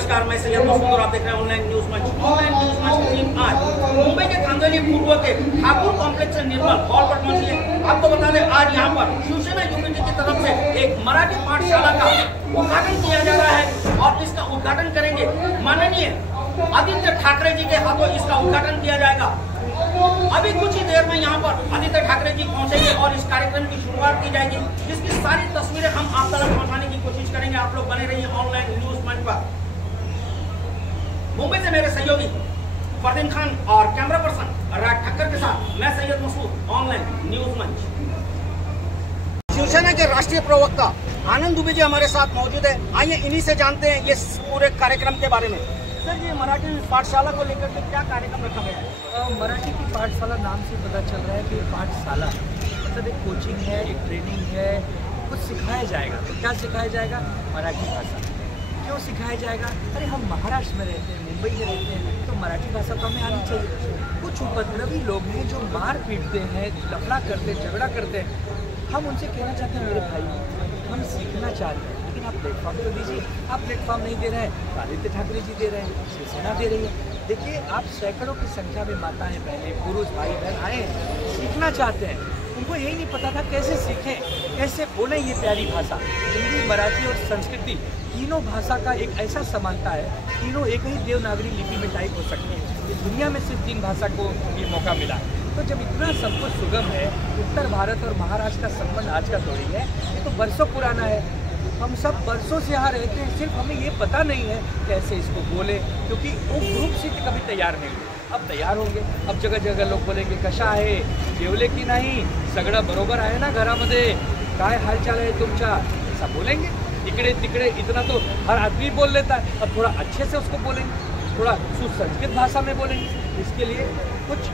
नमस्कार, मैं सैयद मसूद और आप देख रहे हैं ऑनलाइन न्यूज मंच। ऑनलाइन न्यूज मंच की टीम आज मुंबई के खांदेली पूर्व के ठाकुर कॉम्प्लेक्स से निर्मल हॉल पर पहुंची है। आपको बता दें, आज यहाँ पर शिवसेना यूनिटी की तरफ से एक मराठी पाठशाला का उद्घाटन किया जा रहा है और इसका उद्घाटन करेंगे माननीय आदित्य ठाकरे जी के हाथों इसका उद्घाटन किया जाएगा। अभी कुछ ही देर में यहाँ पर आदित्य ठाकरे जी पहुंचेंगे और इस कार्यक्रम की शुरुआत की जाएगी, जिसकी सारी तस्वीरें हम आप तक पहुंचाने की कोशिश करेंगे। आप लोग बने रहिए ऑनलाइन न्यूज मंच पर। मुंबई से मेरे सहयोगी फरदीन खान और कैमरा पर्सन राज ठक्कर के साथ मैं सैयद मसूद, ऑनलाइन न्यूज मंच। शिवसेना के राष्ट्रीय प्रवक्ता आनंद दुबे जी हमारे साथ मौजूद है। आइए इन्हीं से जानते हैं ये पूरे कार्यक्रम के बारे में। सर, ये मराठी पाठशाला को लेकर के क्या कार्यक्रम रखा गया है? मराठी की पाठशाला नाम से पता चल रहा है कि पाठशाला मतलब एक कोचिंग है, एक ट्रेनिंग है, कुछ सिखाया जाएगा। तो क्या सिखाया जाएगा? मराठी भाषा। क्यों सिखाया जाएगा? अरे हम महाराष्ट्र में रहते हैं, मुंबई में रहते हैं, तो मराठी भाषा तो हमें आनी चाहिए। कुछ उपद्रवी लोग हैं जो मार पीटते हैं, लफड़ा करते हैं, झगड़ा करते हैं। हम उनसे कहना चाहते हैं, मेरे भाई हम सीखना चाहते हैं, लेकिन आप प्लेटफॉर्म तो दीजिए। आप प्लेटफॉर्म नहीं दे रहे हैं, आदित्य ठाकरे जी दे रहे हैं, शिवसेना दे रही है। देखिए, आप सैकड़ों की संख्या में माताएं बहनें पुरुष भाई बहन आए हैं, सीखना चाहते हैं। उनको यही नहीं पता था कैसे सीखें, कैसे बोलें ये प्यारी भाषा। हिंदी, मराठी और संस्कृति तीनों भाषा का एक ऐसा समानता है, तीनों एक ही देवनागरी लिपि में टाइप हो सकती है। दुनिया में सिर्फ 3 भाषा को ये मौका मिला। तो जब इतना सब कुछ सुगम है, उत्तर भारत और महाराष्ट्र का संबंध आज का थोड़ी है, ये तो बरसों पुराना है। हम सब बरसों से यहाँ रहते हैं, सिर्फ हमें ये पता नहीं है कैसे इसको बोले, क्योंकि वो ग्रुप सीट कभी तैयार नहीं हुए। अब तैयार होंगे, अब जगह जगह लोग बोलेंगे कशा आहे, जेवले की नाही, सगळं बरोबर आहे ना घरामध्ये, काय हालचाल है तुमचा, ऐसा बोलेंगे। इकड़े तिकड़े इतना तो हर आदमी बोल लेता है, अब थोड़ा अच्छे से उसको बोलेंगे, थोड़ा सुसंस्कृत भाषा में बोलेंगे। इसके लिए कुछ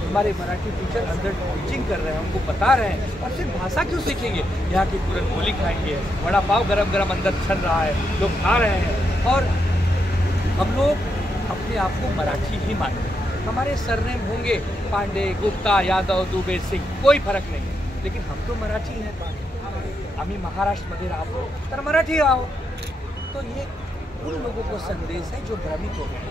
हमारे मराठी टीचर अंदर टीचिंग कर रहे हैं, हमको बता रहे हैं। और सिर्फ भाषा क्यों सीखेंगे? यहाँ की पूरन बोली खाएंगे, वड़ा पाव गरम गरम अंदर छन रहा है, लोग खा रहे हैं। और हम लोग अपने आप को मराठी ही मानते हैं। हमारे सरनेम होंगे पांडे, गुप्ता, यादव, दुबे, सिंह, कोई फर्क नहीं है, लेकिन हम तो मराठी हैं। आम्ही महाराष्ट्रमध्ये राहतो तर मराठी आहो। तो ये उन लोगों को संदेश है जो भ्रमित हो गए,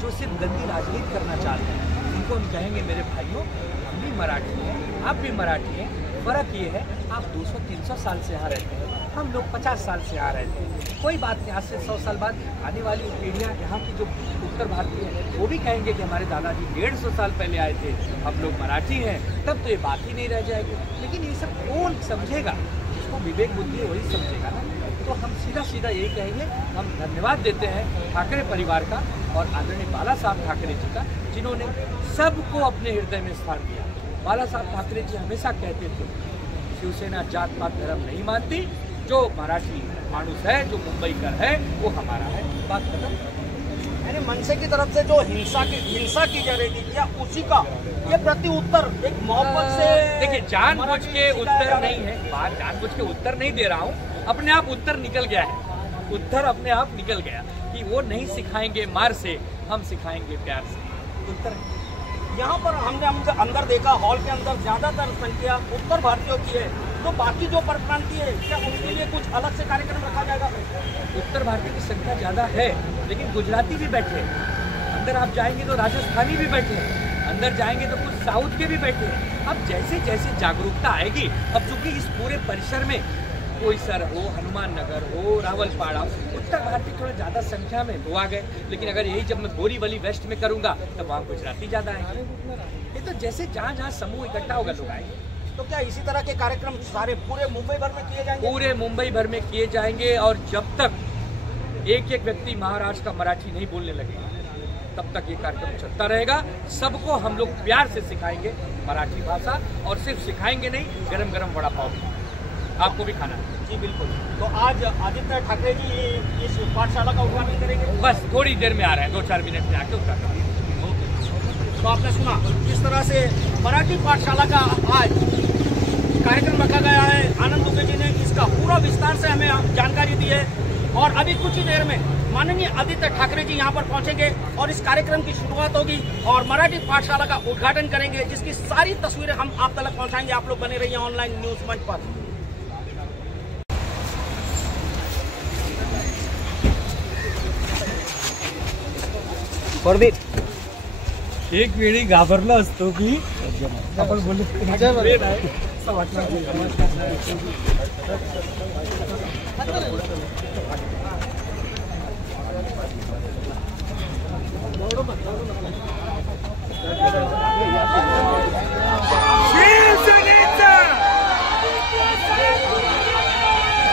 जो सिर्फ गंदी राजनीति करना चाहते हैं। उनको हम कहेंगे, मेरे भाइयों, हम भी मराठी हैं, आप भी मराठी हैं। फ़र्क ये है, आप 200-300 साल से यहाँ रहते हैं, हम लोग 50 साल से यहाँ रहते हैं। कोई बात नहीं, आज से 100 साल बाद आने वाली पीढ़ियाँ यहाँ की जो उत्तर भारतीय हैं, वो भी कहेंगे कि हमारे दादाजी 150 साल पहले आए थे, हम लोग मराठी हैं। तब तो ये बात ही नहीं रह जाएगी। लेकिन ये सब कौन समझेगा? जिसको विवेक बुद्धि है वही समझेगा ना। तो हम सीधा सीधा यही कहेंगे, हम धन्यवाद देते हैं ठाकरे परिवार का और आदरणीय बाला साहब ठाकरे जी का, जिन्होंने सबको अपने हृदय में स्थान दिया। बाला साहब ठाकरे जी हमेशा कहते थे, शिवसेना जात पात धर्म नहीं मानती, जो मराठी मानुस है, जो मुंबई का है, वो हमारा है। बात खत्म। यानी मनसे की तरफ से जो हिंसा की जा रही थी, क्या उसी का ये प्रति उत्तर एक मोहब्बत से? देखिए, जानबूझ के उत्तर नहीं है, बात जानबूझ के उत्तर नहीं दे रहा हूँ, अपने आप उत्तर निकल गया है। उत्तर अपने आप निकल गया कि वो नहीं सिखाएंगे मार से, हम सिखाएंगे प्यार से। उत्तर यहाँ पर हमने अंदर देखा, हॉल के अंदर ज्यादातर संख्या उत्तर भारतीयों की है, तो बाकी जो परप्रांतीय है, क्या उनके लिए कुछ अलग से कार्यक्रम रखा जाएगा? उत्तर भारतीय की संख्या ज़्यादा है, लेकिन गुजराती भी बैठे हैं। अंदर आप जाएंगे तो राजस्थानी भी बैठे हैं, अंदर जाएंगे तो कुछ साउथ के भी बैठे हैं। अब जैसे जैसे जागरूकता आएगी, अब चूंकि इस पूरे परिसर में कोई सर हो, हनुमान नगर हो, रावलपाड़ा, उत्तर भारतीय थोड़े ज़्यादा संख्या में तो आ गए। लेकिन अगर यही जब मैं बोरीवली वेस्ट में करूँगा, तब वहाँ गुजराती ज़्यादा आएंगे। ये तो जैसे जहाँ जहाँ समूह इकट्ठा होगा लोग आएंगे। तो क्या इसी तरह के कार्यक्रम सारे पूरे मुंबई भर में किए जाएंगे? पूरे मुंबई भर में किए जाएंगे। और जब तक एक एक व्यक्ति महाराष्ट्र का मराठी नहीं बोलने लगेगा, तब तक ये कार्यक्रम चलता रहेगा। सबको हम लोग प्यार से सिखाएंगे मराठी भाषा, और सिर्फ सिखाएंगे नहीं, गरम गरम वड़ा पाव आपको भी खाना है। जी बिल्कुल। तो आज आदित्य ठाकरे जी इस पाठशाला का उद्घाटन करेंगे? बस थोड़ी देर में आ रहे हैं, 2-4 मिनट में आके उद्घाटन। तो आपने सुना किस तरह से मराठी पाठशाला का आज कार्यक्रम रखा गया है। आनंद दुबे जी ने इसका पूरा विस्तार से हमें जानकारी दी है। और अभी कुछ ही देर में माननीय आदित्य ठाकरे जी यहाँ पर पहुंचेंगे और इस कार्यक्रम की शुरुआत होगी और मराठी पाठशाला का उद्घाटन करेंगे, जिसकी सारी तस्वीरें हम आप तक पहुंचाएंगे। आप लोग बने रहिए ऑनलाइन न्यूज मंच पर। एक वेळी घाबरलो असतो की आपण बोलू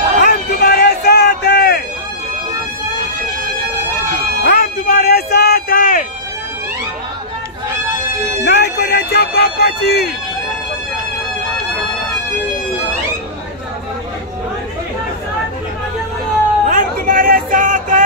हम तुम्हारे साथ हैं, हम तुम्हारे साथ हैं, नहीं कोणाच्या बापाची हम तुम्हारे साथ हैं।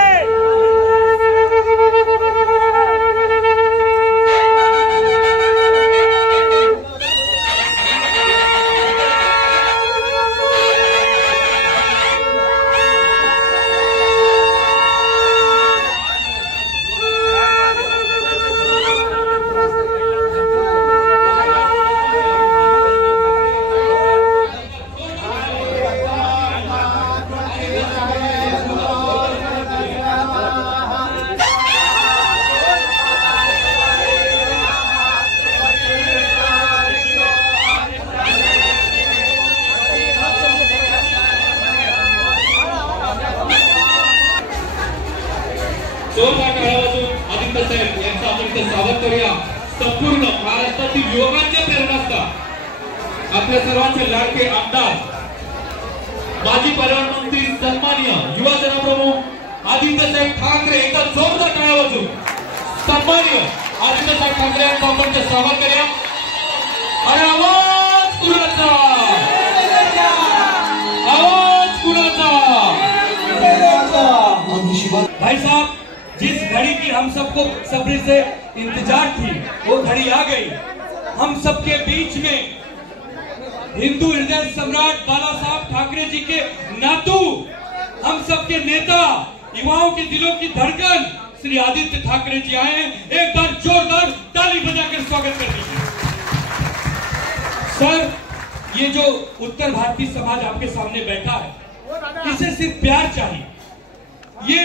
आदित्य साहेब यांचं आपण इथे स्वागत करूया। संपूर्ण महाराष्ट्रातील युवकांचे प्रेरणास्था आपल्या सर्वांचे लाडके आमदार माजी पर्यावरण मंत्री सन्माननीय युवा जनप्रमुख आदित्य साहेब ठाकरे एका जोरदार टाळ्या वाजवून सन्माननीय आदित्य साहेब ठाकरे यांचं आपण इथे स्वागत करूया। अरे आवाज कुणाचा, आवाज कुणाचा? भाई साहब, जिस घड़ी की हम सबको सब्र से इंतजार थी वो घड़ी आ गई। हम सबके बीच में हिंदू हृदय सम्राट बाला साहब ठाकरे जी के नातू, हम सबके नेता, युवाओं के दिलों की धड़कन श्री आदित्य ठाकरे जी आए हैं। एक बार जोरदार ताली बजाकर स्वागत कर दीजिए। सर, ये जो उत्तर भारतीय समाज आपके सामने बैठा है, इसे सिर्फ प्यार चाहिए। ये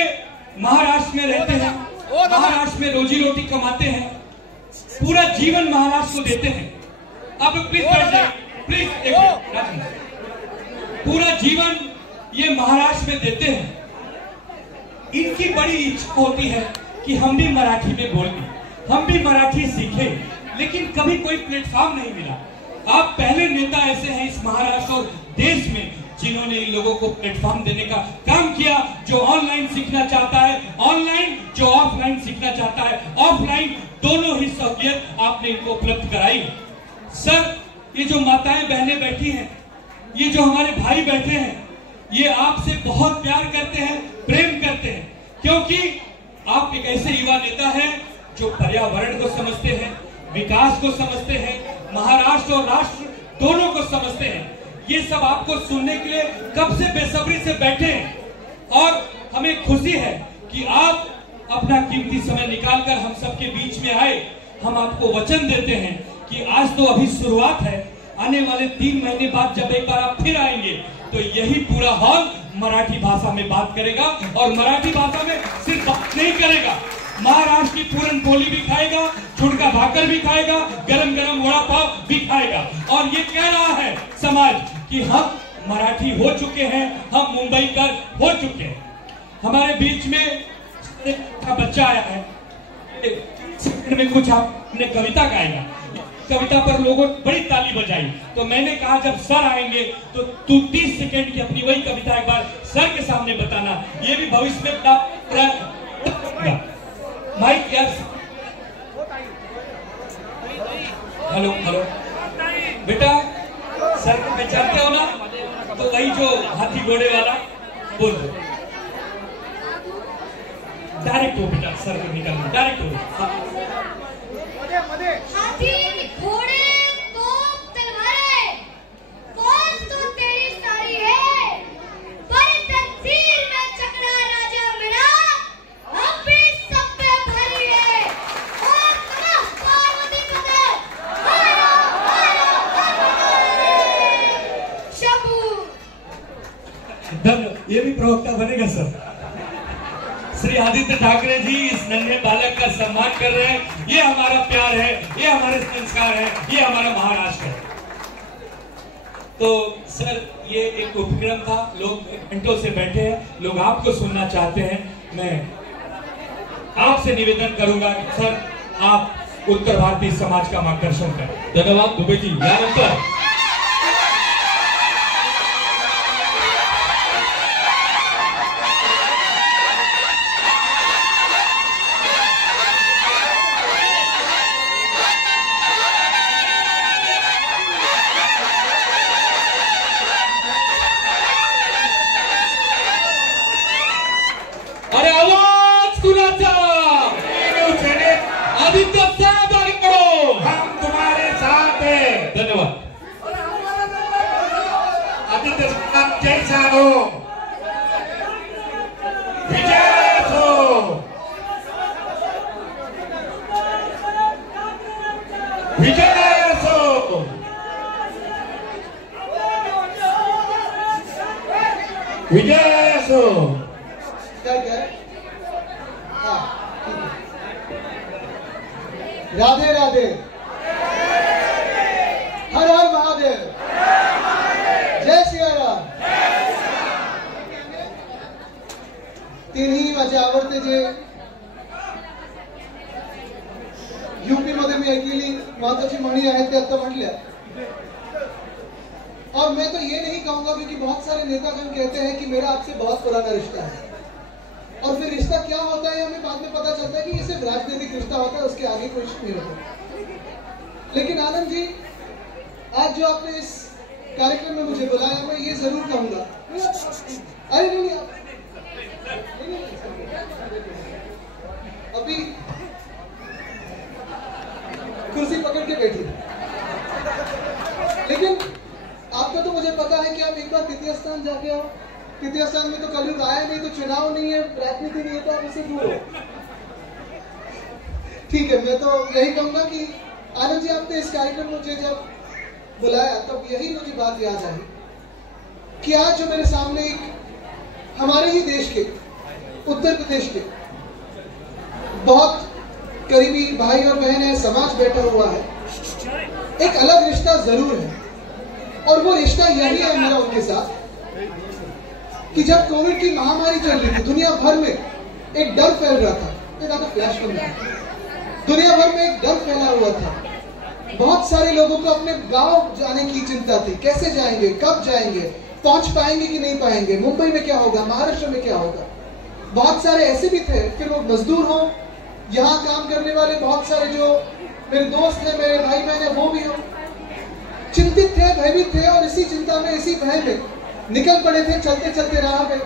महाराष्ट्र में रहते हैं, महाराष्ट्र में रोजी रोटी कमाते हैं, पूरा जीवन महाराष्ट्र को देते हैं। आप प्लीज बैठ जाइए, प्लीज एक मिनट। पूरा जीवन ये महाराष्ट्र में देते हैं। इनकी बड़ी इच्छा होती है कि हम भी मराठी में बोलें, हम भी मराठी सीखें, लेकिन कभी कोई प्लेटफॉर्म नहीं मिला। आप पहले नेता ऐसे हैं इस महाराष्ट्र और देश में जिन्होंने इन लोगों को प्लेटफॉर्म देने का काम किया। जो ऑनलाइन सीखना चाहता है ऑनलाइन, जो ऑफलाइन सीखना चाहता है ऑफलाइन, दोनों ही सहूलियत आपने इनको उपलब्ध कराई। सर, ये जो माताएं बहनें बैठी हैं, ये जो हमारे भाई बैठे हैं, ये आपसे बहुत प्यार करते हैं, प्रेम करते हैं, क्योंकि आप एक ऐसे युवा नेता हैं जो पर्यावरण को समझते हैं, विकास को समझते हैं, महाराष्ट्र और राष्ट्र दोनों को समझते हैं। ये सब आपको सुनने के लिए कब से बेसब्री से बैठे हैं और हमें खुशी है कि आप अपना कीमती समय निकालकर हम सबके बीच में आए। हम आपको वचन देते हैं कि आज तो अभी शुरुआत है, आने वाले 3 महीने बाद जब एक बार आप फिर आएंगे तो यही पूरा हॉल मराठी भाषा में बात करेगा और मराठी भाषा में सिर्फ बात नहीं करेगा, महाराष्ट्र की पूरन पोली भी खाएगा, झुणका भाकर भी खाएगा, गरम गरम वड़ा पाव भी खाएगा। और ये कह रहा है समाज कि हम मराठी हो चुके हैं, हम मुंबई का हो चुके हैं। हमारे बीच में एक बच्चा आया है, में कुछ आपने कविता गाएगा, कविता पर लोगों ने बड़ी ताली बजाई। तो मैंने कहा जब सर आएंगे तो तू 30 सेकंड की अपनी वही कविता एक बार सर के सामने बताना, ये भी भविष्य में माइक यार। हेलो हेलो बेटा, सर को पहचानते हो ना? तो वही जो हाथी घोड़े वाला बोल दो, डायरेक्ट हो बेटा, सर को निकालना डायरेक्ट हो। हाथी घोड़े तोप तलवारें, कौन तो तेरी सारी है, पर तंजीर में चकरा राजा मेरा, हम भी सब पे भारी है। और नमः पार्वती पते, हारो हारो शंभू। ये भी प्रवक्ता बनेगा सर। श्री आदित्य ठाकरे जी इस नन्हे बालक का सम्मान कर रहे हैं। ये हमारा प्यार है, ये हमारे संस्कार है, ये हमारा महाराष्ट्र है। तो सर ये एक उपक्रम था, लोग घंटों से बैठे हैं, लोग आपको सुनना चाहते हैं। मैं आपसे निवेदन करूंगा कि सर आप उत्तर भारतीय समाज का मार्गदर्शन करें। धन्यवाद दुबे जी। यानंतर आदित्य साहब आगे बढ़ो, हम तुम्हारे साथ हैं। धन्यवाद। आदित्य साहब जैसा हो, विजय हो, विजय हो। विजय हो। राधे राधे, हर हर महादेव, जय सिया राम. तिन्ही माझे आवडते जे यूपी मध्ये मी ऐकलेली महत्वाची म्हणी आहेत ते आता म्हटल्या. और मैं तो ये नहीं कहूंगा क्योंकि बहुत सारे नेतागण कहते हैं कि मेरा आपसे बहुत पुराना रिश्ता है, और फिर रिश्ता क्या होता है हमें बाद में पता चलता है कि ये सिर्फ राजनीतिक रिश्ता होता है, उसके आगे कुछ नहीं होता. लेकिन आनंद जी, आज जो आपने इस कार्यक्रम में मुझे बुलाया, मैं ये जरूर कहूंगा, अरे नहीं अभी कुर्सी पकड़ के बैठी, लेकिन आपका तो मुझे पता है कि आप एक बार तृतीय स्थान जाके आओ. तृतीय स्थान में तो कलयुग आया नहीं, तो चुनाव नहीं है, राजनीति नहीं है, तो आप इससे दूर हो. ठीक है, मैं तो यही कहूंगा कि आनंद जी, आपने इस कार्यक्रम में मुझे जब बुलाया तब यही मुझे बात याद आई कि आज जो मेरे सामने एक हमारे ही देश के, उत्तर प्रदेश के बहुत करीबी भाई और बहन है, समाज बैठा हुआ है. एक अलग रिश्ता जरूर है, और वो रिश्ता यही है मेरा उनके साथ कि जब कोविड की महामारी चल रही थी, दुनिया भर में एक डर फैल रहा था. फ्लैश कर रहा था. दुनिया भर में एक डर फैला हुआ था. बहुत सारे लोगों को अपने गांव जाने की चिंता थी. कैसे जाएंगे, कब जाएंगे, पहुंच पाएंगे कि नहीं पाएंगे, मुंबई में क्या होगा, महाराष्ट्र में क्या होगा. बहुत सारे ऐसे भी थे, फिर वो मजदूर हो, यहाँ काम करने वाले बहुत सारे जो मेरे दोस्त हैं, मेरे भाई बहन है, वो भी हो, चिंतित थे, भयभीत थे, और इसी चिंता में, इसी भय में निकल पड़े थे, चलते चलते राह पे.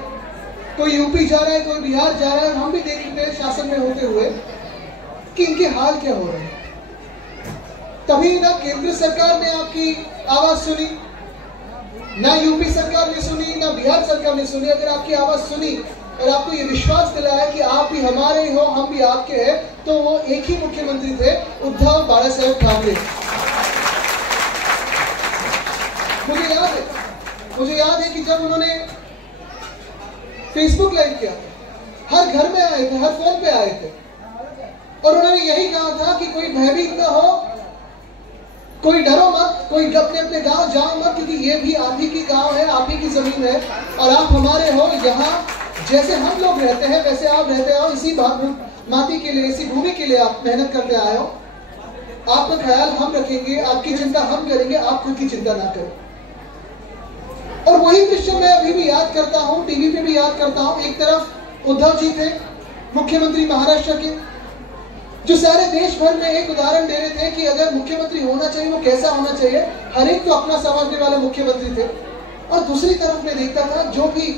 कोई यूपी जा रहा है, कोई बिहार जा रहा है, और हम भी देख रहे हैं शासन में होते हुए कि इनके हाल क्या हो रहे हैं. तभी ना केंद्र सरकार ने आपकी आवाज सुनी, ना यूपी सरकार ने सुनी, ना बिहार सरकार ने सुनी. अगर आपकी आवाज सुनी और आपको ये विश्वास दिलाया कि आप भी हमारे ही हो, हम भी आपके हैं, तो वो एक ही मुख्यमंत्री थे, उद्धव बाला साहेब ठाकरे. मुझे याद है कि जब उन्होंने फेसबुक लाइव किया, हर घर में आए थे, हर फोन पे आए थे, और उन्होंने यही कहा था कि कोई भयभीत न हो, कोई डरो मत, कोई अपने अपने गांव जाओ मत, क्योंकि ये भी आप ही की गांव है, आप ही की जमीन है, और आप हमारे हो. यहाँ जैसे हम लोग रहते हैं वैसे आप रहते हो. इसी माटी के लिए, इसी भूमि के लिए आप मेहनत करते आए हो. आपका ख्याल हम रखेंगे, आपकी चिंता हम करेंगे, आप खुद की चिंता ना करें. और वही दृश्य मैं अभी भी याद करता हूँ, टीवी पे भी याद करता हूँ. एक तरफ उद्धव जी थे, मुख्यमंत्री महाराष्ट्र के, जो सारे देश भर में एक उदाहरण दे रहे थे कि अगर मुख्यमंत्री होना चाहिए वो कैसा होना चाहिए. हर एक को अपना समझने वाले मुख्यमंत्री थे. और दूसरी तरफ मैं देखता था, जो भी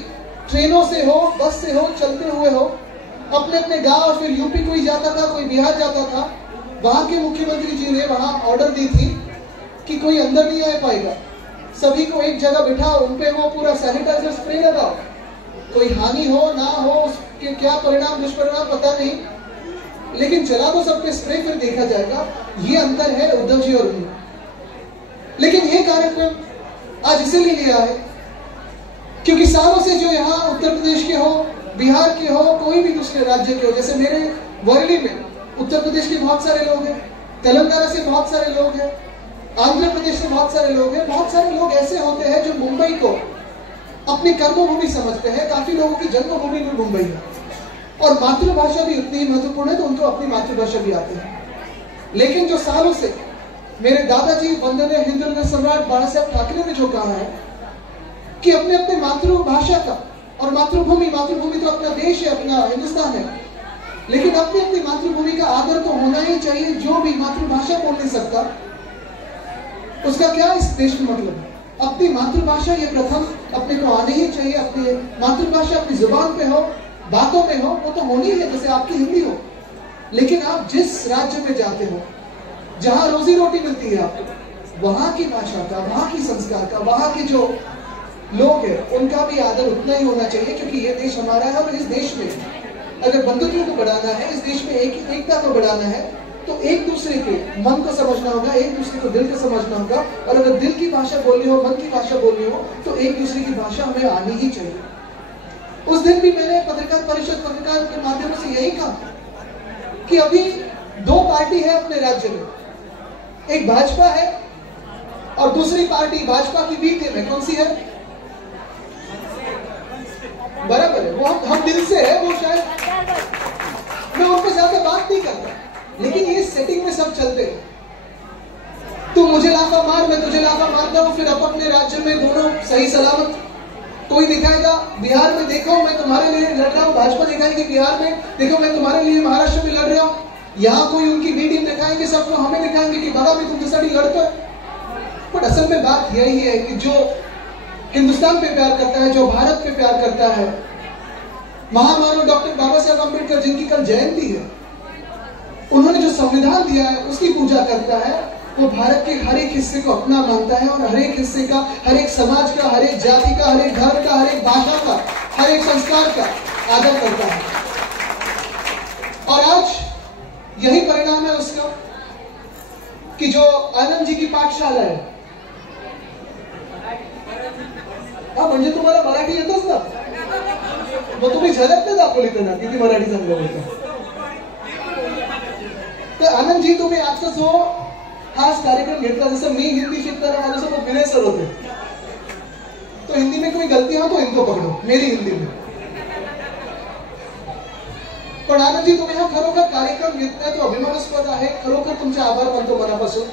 ट्रेनों से हो, बस से हो, चलते हुए हो, अपने अपने गांव, फिर यूपी कोई जाता था, कोई बिहार जाता था, वहां के मुख्यमंत्री जी ने वहां ऑर्डर दी थी कि कोई अंदर नहीं आ पाएगा, सभी को एक जगह बिठाओ, उनपे वो पूरा सैनिटाइजर स्प्रे लगाओ, कोई हानि हो ना हो, उसके क्या परिणाम दुष्परिणाम पता नहीं, लेकिन चला तो सब पे स्प्रे, फिर देखा जाएगा. ये अंतर है उद्धव जी और उन्हीं. लेकिन ये कार्यक्रम आज इसीलिए लिया है क्योंकि सालों से जो यहाँ उत्तर प्रदेश के हो, बिहार के हो, कोई भी दूसरे राज्य के हो, जैसे मेरे वर्ली में उत्तर प्रदेश के बहुत सारे लोग हैं, तेलंगाना से बहुत सारे लोग हैं, आंध्र प्रदेश से बहुत सारे लोग हैं। बहुत सारे लोग ऐसे होते हैं जो मुंबई को अपनी कर्मभूमि समझते हैं। काफी लोगों की जन्मभूमि में मुंबई है और मातृभाषा भी उतनी ही महत्वपूर्ण है, तो उनको अपनी मातृभाषा भी आती है। लेकिन जो सालों से मेरे दादाजी वंदनीय हिंदू हृदय सम्राट बाला साहेब ठाकरे ने जो कहा है कि अपने अपने मातृभाषा का और मातृभूमि तो अपना देश है, अपना हिंदुस्तान है, लेकिन अपनी अपनी मातृभूमि का आदर तो होना ही चाहिए। जो भी मातृभाषा बोल नहीं सकता उसका क्या इस देश में मतलब है? अपनी मातृभाषा ये प्रथम अपने को आनी ही चाहिए। अपनी मातृभाषा अपनी जुबान पे हो, बातों में हो, वो तो होनी है, जैसे आपकी हिंदी हो। लेकिन आप जिस राज्य में जाते हो जहां रोजी रोटी मिलती है आपको, वहां की भाषा का, वहां की संस्कार का, वहां के जो लोग हैं उनका भी आदर उतना ही होना चाहिए, क्योंकि ये देश हमारा है। और इस देश में अगर बंधुत्व को बढ़ाना है, इस देश में एकता को बढ़ाना है, तो एक दूसरे के मन को समझना होगा, एक दूसरे को दिल को समझना होगा। और अगर दिल की भाषा बोलनी हो, मन की भाषा बोलनी हो, तो एक दूसरे की भाषा हमें आनी ही चाहिए। उस दिन भी मैंने पत्रकार के माध्यम से यही कहा कि अभी दो पार्टी है अपने राज्य में, एक भाजपा है और दूसरी पार्टी भाजपा की बी टीम है। कौन सी है? बराबर है, वो हम दिल से है, वो शायद मैं उन पर ज्यादा बात नहीं करता, लेकिन ये सेटिंग में सब चलते हैं। तू मुझे लाफा मार, मैं तुझे लाफा मारता हूँ, फिर अपने राज्य में दोनों सही सलामत। कोई दिखाएगा बिहार में, देखो मैं तुम्हारे लिए लड़ रहा हूँ, भाजपा दिखाएगी बिहार में, देखो मैं तुम्हारे लिए महाराष्ट्र में लड़ रहा हूँ। यहाँ कोई उनकी बी टीम दिखाएंगे, सबको हमें दिखाएंगे कि बाबा भी तुमसे साड़ी लड़ता है। बट असल में बात यही है कि जो हिंदुस्तान पे प्यार करता है, जो भारत पे प्यार करता है, महामानव डॉक्टर बाबा साहेब अम्बेडकर जिनकी कल जयंती है, उन्होंने जो संविधान दिया है उसकी पूजा करता है। वो भारत के हर एक हिस्से को अपना मानता है और हर एक हिस्से का, हर एक समाज का, हर एक जाति का, हर एक धर्म का, हर एक भाषा का, हर एक संस्कार का आदर करता है। और आज यही परिणाम है उसका कि जो आनंद जी की पाठशाला है, हा म्हणजे तुम्हाला मराठी येतच ना, मग तुम्ही झलकते दाखवली ना किती मराठी चांगलं बोलता. तर आनंद जी तुम्ही आजचा जो खास कार्यक्रम घेतला, जसं मी हिंदी शिकताना माझ्यासोबत विनय सर होते, तो हिंदी में कोई गलती हो तो इनको पकड़ो, मेरी हिंदी में. पण आनंद जी तुम्ही हा खरोखर कार्यक्रम घेतलाय तो अभिमानास्पद आहे. खरोखर तुमचे आभार मानतो मनापासून.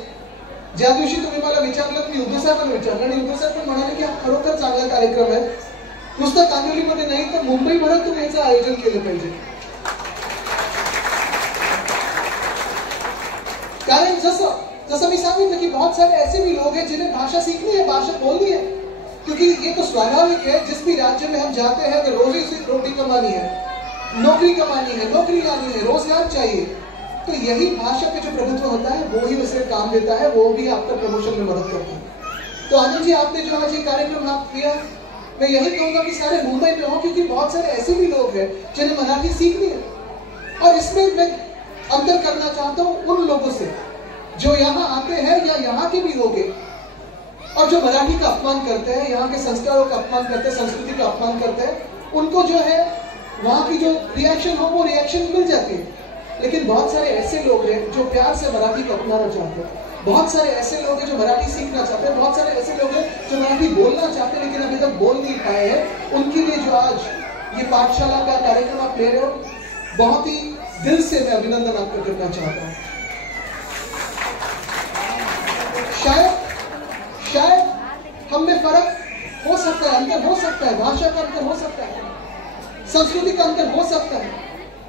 ज्या दिवशी तुम्ही मला विचारलं, मी उद्धव साहेबांना विचारलं आणि उद्धव साहेब पण म्हणाले की हा खरोखर चांगला कार्यक्रम आहे, नुसतं कांदिवलीमध्ये नाही तर मुंबईभरात तुम्ही याचं आयोजन केलं पाहिजे. कारण जसं मी सांगितलं कि बहुत सारे ऐसे भी लोग हैं जिन्हें भाषा सीखनी है, भाषा बोलनी है, क्योंकि ये तो स्वाभाविक है. जिस भी राज्य में हम जाते हैं, अगर रोजी से रोटी कमानी है, नौकरी कमानी है, नौकरी लानी है, रोजगार चाहिए, तो यही भाषा पे जो प्रभुत्व होता है वो ही उसे काम देता है, वो भी आपका प्रमोशन में मदद करता है. तो आनंद जी, आपने जो आज ये कार्यक्रम आप किया, मैं यही कहूंगा कि सारे मुंबई में हो, क्योंकि बहुत सारे ऐसे भी लोग हैं जिन्हें मराठी सीखनी है. और इसमें मैं अंतर करना चाहता हूँ उन लोगों से जो यहाँ आते हैं या यहाँ के भी लोग हैं और जो मराठी का अपमान करते हैं, यहाँ के संस्कारों का अपमान करते हैं, संस्कृति का अपमान करते हैं. उनको जो है वहाँ की जो रिएक्शन हो वो रिएक्शन मिल जाती है. लेकिन बहुत सारे ऐसे लोग हैं जो प्यार से मराठी को अपनाना चाहते हैं. बहुत सारे ऐसे लोग हैं जो मराठी सीखना चाहते हैं. बहुत सारे ऐसे लोग हैं जो मराठी बोलना चाहते हैं लेकिन अभी तक बोल नहीं पाए हैं. उनके लिए जो आज ये पाठशाला का कार्यक्रम आप ले रहे हो, बहुत ही दिल से मैं अभिनंदन आपको करना चाहता हूँ. शायद हम में फर्क हो सकता है, अंतर हो सकता है, भाषा का अंतर हो सकता है, संस्कृति का अंतर हो सकता है,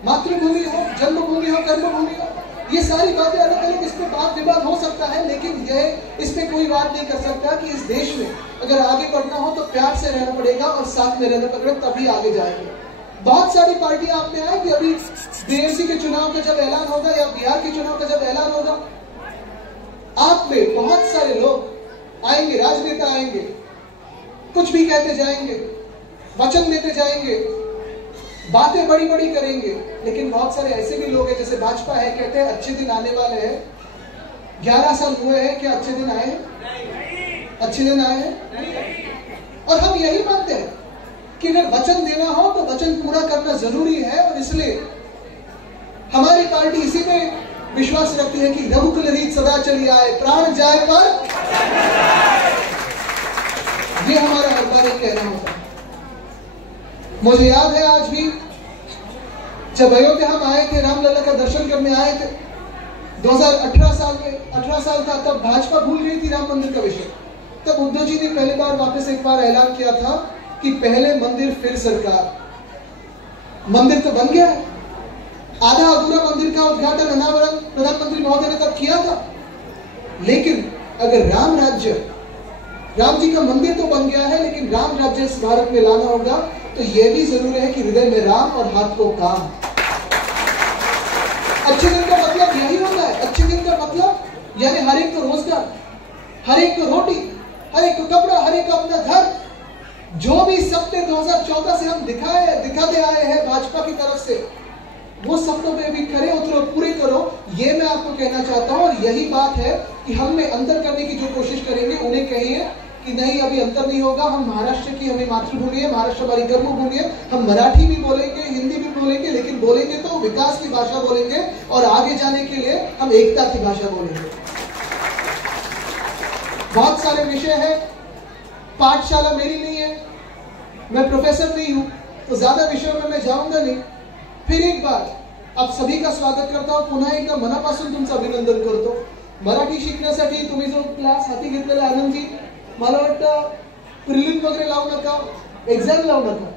मातृभूमि हो, जन्मभूमि हो, कर्मभूमि हो, ये सारी बातें अलग अलग, इस पे वाद विवाद हो सकता है. लेकिन यह इस पे कोई बात नहीं कर सकता कि इस देश में अगर आगे बढ़ना हो तो प्यार से रहना पड़ेगा और साथ में रहना पड़ेगा, तभी आगे जाएंगे. बहुत सारी पार्टियां आप में आए कि अभी बीएमसी के चुनाव का जब ऐलान होगा या बिहार के चुनाव का जब ऐलान होगा, आप में बहुत सारे लोग आएंगे, राजनेता आएंगे, कुछ भी कहते जाएंगे, वचन देते जाएंगे, बातें बड़ी बड़ी करेंगे. लेकिन बहुत सारे ऐसे भी लोग हैं, जैसे भाजपा है, कहते हैं अच्छे दिन आने वाले हैं. 11 साल हुए हैं, क्या अच्छे दिन आए हैं? अच्छे दिन आए हैं. और हम यही मानते हैं कि अगर वचन देना हो तो वचन पूरा करना जरूरी है, और इसलिए हमारी पार्टी इसी में विश्वास रखती है कि रघुकुल रीत सदा चली आए, प्राण जाए पर ये हमारा हर बार एक कहना होता है। मुझे याद है आज भी जब अयोध्या हम आए थे, रामलला का दर्शन करने आए थे 2018 साल में, 18 साल था, तब भाजपा भूल गई थी राम मंदिर का विषय। तब उद्धव जी ने पहली बार वापस एक बार ऐलान किया था कि पहले मंदिर फिर सरकार। मंदिर तो बन गया है, आधा अधूरा मंदिर का उद्घाटन अनावरण प्रधानमंत्री महोदय ने तब किया था, लेकिन अगर राम राज्य, राम जी का मंदिर तो बन गया है, लेकिन राम राज्य इस भारत में लाना होगा तो यह भी जरूरी है कि हृदय में राम और हाथ को काम। अच्छे दिन का मतलब यही होता है। अच्छे दिन का मतलब यानी हर एक को रोजगार, हर एक को रोटी, हर एक को कपड़ा, हर एक को अपना घर। जो भी सपने 2014 से हम दिखाते आए हैं भाजपा की तरफ से, वो सपनों पे भी खरे उतरो, पूरे करो, ये मैं आपको कहना चाहता हूं। और यही बात है कि हम में अंतर करने की जो कोशिश करेंगे, उन्हें कहिए कि नहीं, अभी अंतर नहीं होगा। हम महाराष्ट्र की, हमें मातृभूमि है, महाराष्ट्र हमारी कर्मभूमि है। हम मराठी भी बोलेंगे, हिंदी भी बोलेंगे, लेकिन बोलेंगे तो विकास की भाषा बोलेंगे, और आगे जाने के लिए हम एकता की भाषा बोलेंगे। बहुत सारे विषय है, पाठशाला मेरी नहीं है, मैं प्रोफेसर नहीं हूं, तो ज्यादा विषयों में मैं जाऊंगा नहीं। फिर एक बार आप सभी का स्वागत करता हूं, पुन्हा एकदा मनापासून तुमचं अभिनंदन करतो। मराठी शिकण्यासाठी तुम्ही जो क्लास हाती घेतलेला आनंदजी, मला वाटतं प्रिलिम वगैरे लावू नका, एक्झाम लावू नका,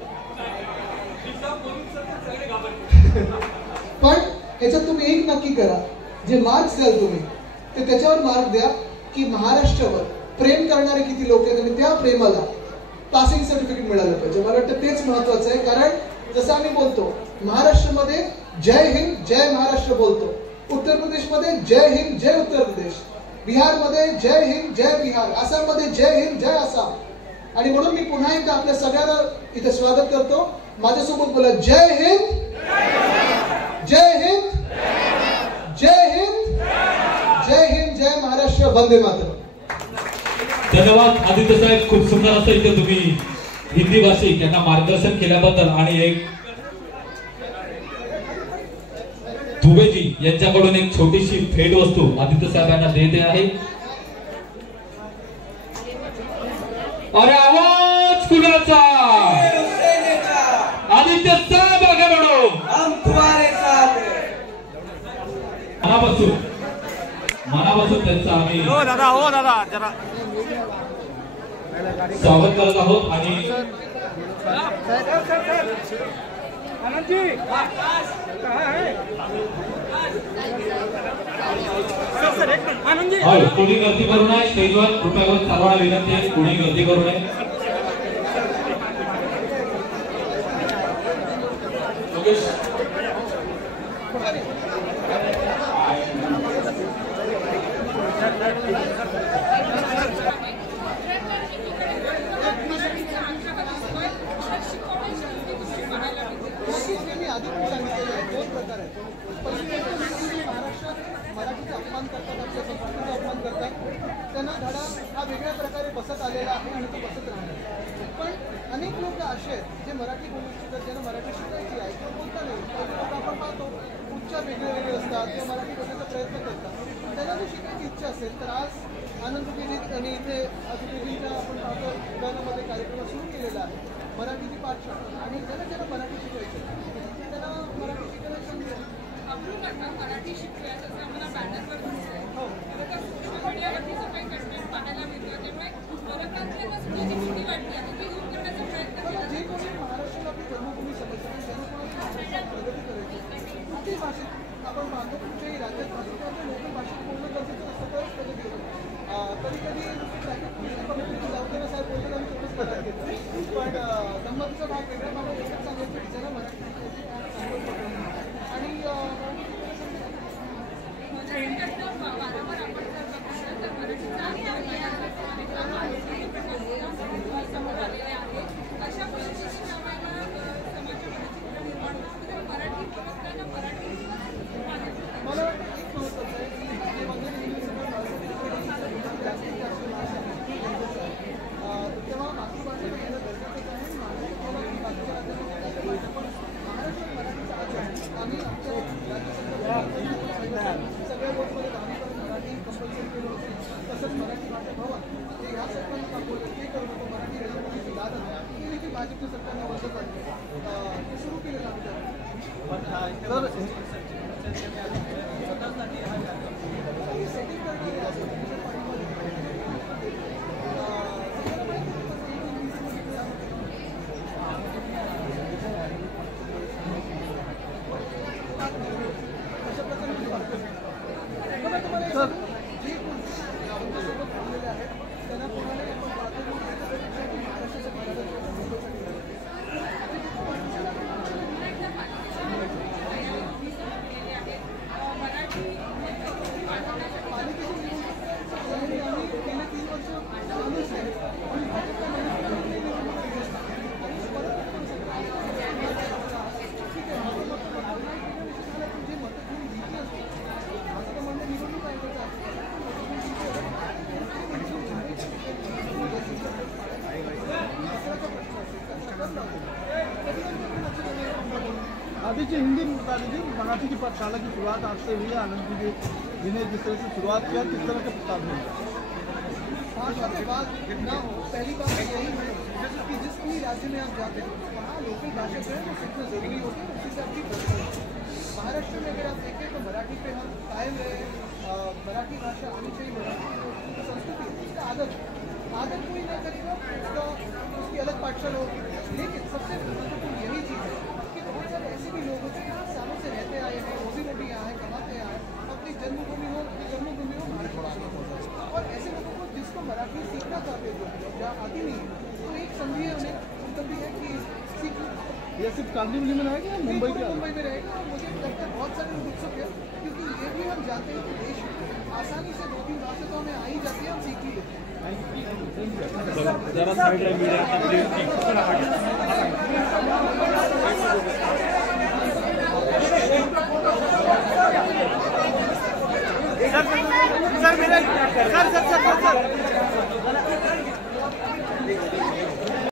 पण ह्याच्यात तुम्ही एक नक्की करा, जे मार्क्स द्याल तुम्ही ते त्याच्यावर मार्क द्या की महाराष्ट्रावर प्रेम करणारे किती लोक आहेत आणि त्या प्रेमाला पासिंग सर्टिफिकेट मिळालं पाहिजे। मला वाटतं तेच महत्वाचं आहे, कारण जसं आम्ही बोलतो महाराष्ट्रामध्ये जय हिंद जय महाराष्ट्र बोलतो, उत्तर प्रदेशमध्ये जय हिंद जय उत्तर प्रदेश, बिहारमध्ये जय हिंद जय बिहार, आसाममध्ये जय हिंद जय आसाम। आणि म्हणून मी पुन्हा एकदा आपल्या सगळ्यांना इथे स्वागत करतो। माझ्यासोबत बोला, जय हिंद जय हिंद जय हिंद जय हिंद जय महाराष्ट्र, वंदे मातरम। धन्यवाद आदित्य साहेब, खूप सुंदर असं इथे तुम्ही हिंदी भाषिक यांना मार्गदर्शन केल्याबद्दल। आणि एक दुबेजी यांच्याकडून एक छोटीशी भेट वस्तू आदित्य साहेब यांना देते आहे। अरे आवाज कुणाचा? आदित्य साहेब आगे बढ़ो, हम तुम्हारे साथ हैं। मनापासून त्यांचा आम्ही दादा जरा स्वागत करत आहोत। आणि कोणी गर्दी करू नये, स्टेजवर कृपया सर्वांना विनंती आहे, कोणी गर्दी करू नये। मराठीचा अपमान करतात, आपल्या संस्कृतीचा अपमान करतात, त्यांना धडा हा वेगळ्या प्रकारे बसत आलेला आहे आणि तो बसत राहणार। पण अनेक लोक असे आहेत जे मराठी बोलू शकतात, ज्यांना मराठी शिकायची आहे किंवा बोलता नाही, लोक आपण पाहतो उच्चार वेगळे वेगळे असतात किंवा मराठी बोलण्याचा प्रयत्न करतात, त्यांना जर शिकायची इच्छा असेल तर आज आनंदजींनी आणि इथे आदित्यजींच्या आपण पाहतो उद्यानामध्ये कार्यक्रम सुरू केलेला आहे, मराठीची पाठशाळा, आणि ज्यांना मराठी शिकायची त्यांना मराठी शिकायला समजेल। मराठी शिकूया तसं आम्हाला बॅनरवर दिसतंय, आता सोशल मीडियावरती जो काही कंटेंट पाहायला मिळतो, त्यामुळे परप्रांतीयांना सुद्धा ती भीती वाटते आणि ती दूर करण्याचा प्रयत्न केला जे कोणी महाराष्ट्राला आपली जन्मभूमी समजतात त्यांना प्रगती करायची ती भाषेत आपण पाहतो। कुठच्याही राज्यात भाषेत लोकल भाषेत बोलणं गरजेचं असतं तरच प्रगती होतं। कधी कधी कमिटीची जबाबदारी साहेब बोलतात आणि छोटंच लक्षात घेतो, पण गंमतीचा भाग वेगळा मला एकच सांगायचं की ज्यांना मराठी आणि वारंवार आपण जर बघितलं तर मराठीचा अभी जी हिंदी में बता दीजिए, मराठी की पाठशाला की शुरुआत आपसे हुई है। आनंद जी ने जिस तरह से शुरुआत किया, किस तरह के प्रस्ताव हुए? भाषा में बात ना हो, पहली बात यही है कि जिस भी राज्य में आप जाते हैं वहाँ लोकल भाषा जो है वो सीखना जरूरी होता है, उसी से आपकी परिचय होती है। महाराष्ट्र में अगर आप देखें तो मराठी पे हम कायम रहे, मराठी भाषा आनी चाहिए, मराठी संस्कृति उसका आदर कोई ना करेगा, उसकी अलग पाठशाला होगी। लेकिन सबसे महत्वपूर्ण यही चीज़ है कि बहुत सारे ऐसे भी लोग होते हैं सालों से रहते आए हैं, रोजी रोटी यहाँ है, कमाते आए, अपनी जन्मभूमि हो महाराष्ट्र हो, और ऐसे लोगों को जिसको मराठी सीखना चाहते हैं, जो जहाँ आती नहीं है, तो एक संधि है उन्हें संधि है कि सीख। ये सिर्फ कांदिवली में रहेगा या मुंबई में रहेगा? और मुझे लगता है बहुत सारे लोग उत्सुक है, क्योंकि ये भी हम जानते हैं कि देश में आसानी से 2-3 भाषा तो हमें आ ही जाती है, हम सीख ही लेते हैं। सर